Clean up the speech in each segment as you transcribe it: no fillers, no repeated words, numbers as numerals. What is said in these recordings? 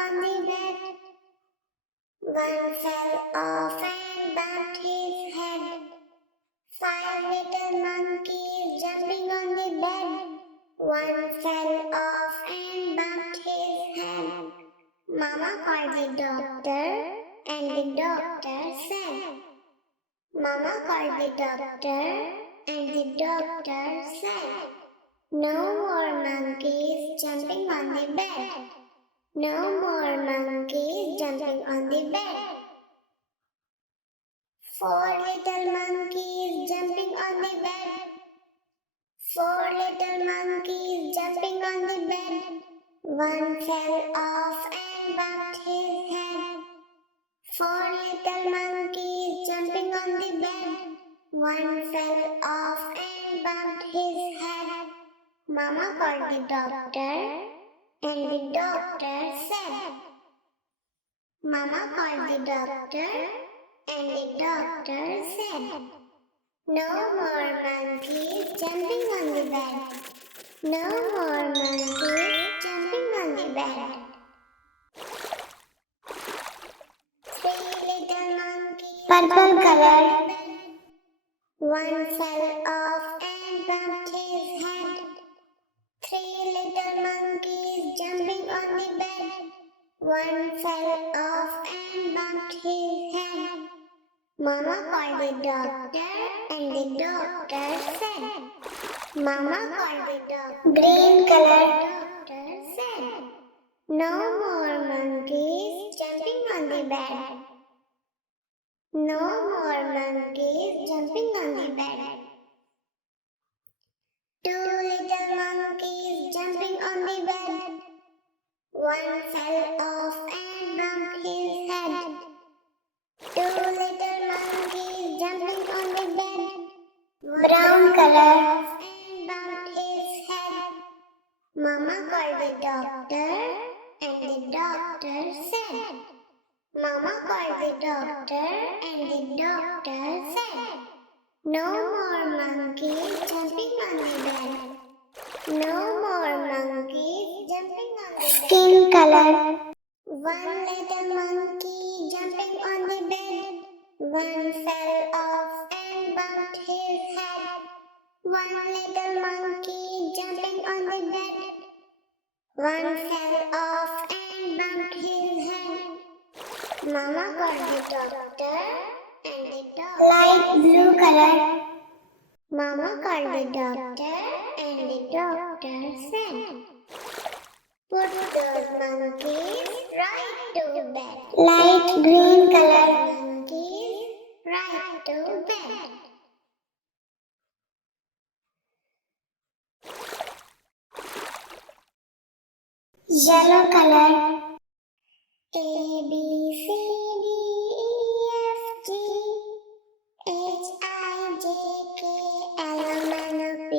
on the bed. One fell off and bumped his head. 5 little monkeys jumping on the bed. One fell off and bumped his head. Mama called the doctor, and the doctor said. Mama called the doctor, and the doctor said, no more monkeys jumping on the bed. No more monkeys jumping on the bed. 4 little monkeys jumping on the bed. 4 little monkeys jumping on the bed. One fell off and bumped his head. 4 little monkeys jumping on the bed. One fell off and bumped his head. Mama called the doctor, and the doctor said. Mama called the doctor, and the doctor said, no more monkeys jumping on the bed. No more monkeys jumping on the bed. 3 little monkeys. Purple color. One fell off and bumped his head. 3 little monkeys jumping on the bed. One fell off and bumped his head. Mama called the doctor, and the doctor said. Mama called the doctor. Green color. Doctor said, no more monkeys jumping on the bed. No more monkeys jumping on the bed. 2 little monkeys jumping on the bed. One fell off and bumped his head. 2 little monkeys jumping on the bed. Brown color. And bumped his head. Mama called the doctor, and the doctor said. Mama called the doctor, and the doctor said, no more monkeys jumping on the bed. No more monkeys jumping on the bed. Skin color. 1 little monkey jumping on the bed. One fell off and bumped his head. 1 little monkey jumping on the bed. One fell off and bumped his head. Mama called the doctor, and the doctor. Light blue color. Mama called the doctor, and the doctor said, put those monkeys right to bed. Light green color. Monkeys right to bed. Yellow color. A, B, C, D, E, F, G, H, I, J, K, L, M, N, O, P,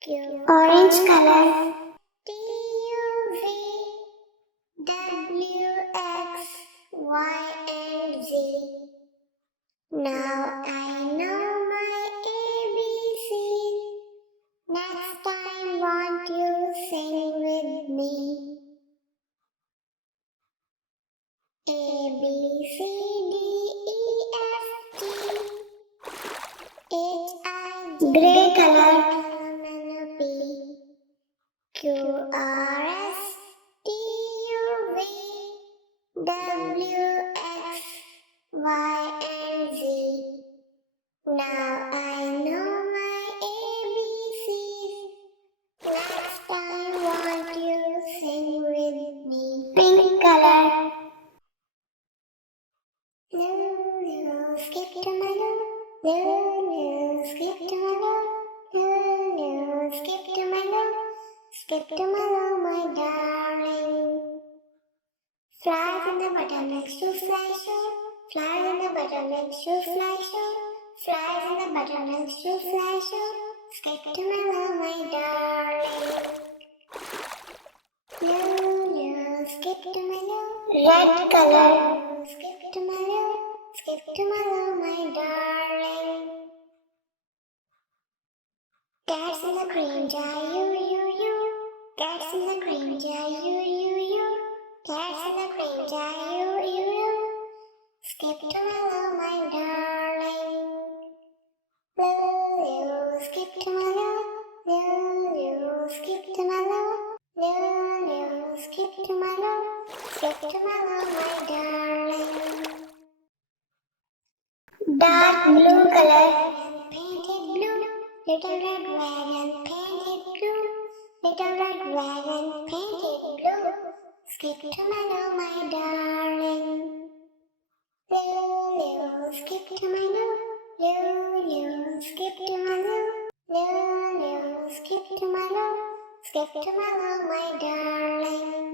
Q. Orange color. T, U, V, W, X, Y, and Z. Now I know my ABCs. Next time won't you sing with me? A, B, C, D, E, F, G, H, I, J, gray color, L, M, N, O, P, Q, R, S, T, U, V, W, X, Y, and Z. Now I know my ABCs. Next time won't you sing with me? Pink color. Lulu, skip to my loo. Lulu, skip to my loo. Lulu, skip to my loo. Skip to my loo, my darling. Flies in the buttermilk to fly show. Flies in the buttermilk to fly show. Flies in the buttermilk to fly show. Skip to my loo, my darling. Lulu, skip to my loo. Red color. Skip to my loo. Skip to my loo, my darling. Cats in the cream jar, you. Cats in the cream jar, you. skip tomorrow, my darling. Dark blue color, painted blue. Little red wagon, painted blue. Little red wagon, painted blue. Skip tomorrow, my darling. Loo, skip tomorrow. Loo, skip tomorrow. Loo, skip tomorrow. Skip tomorrow, my darling.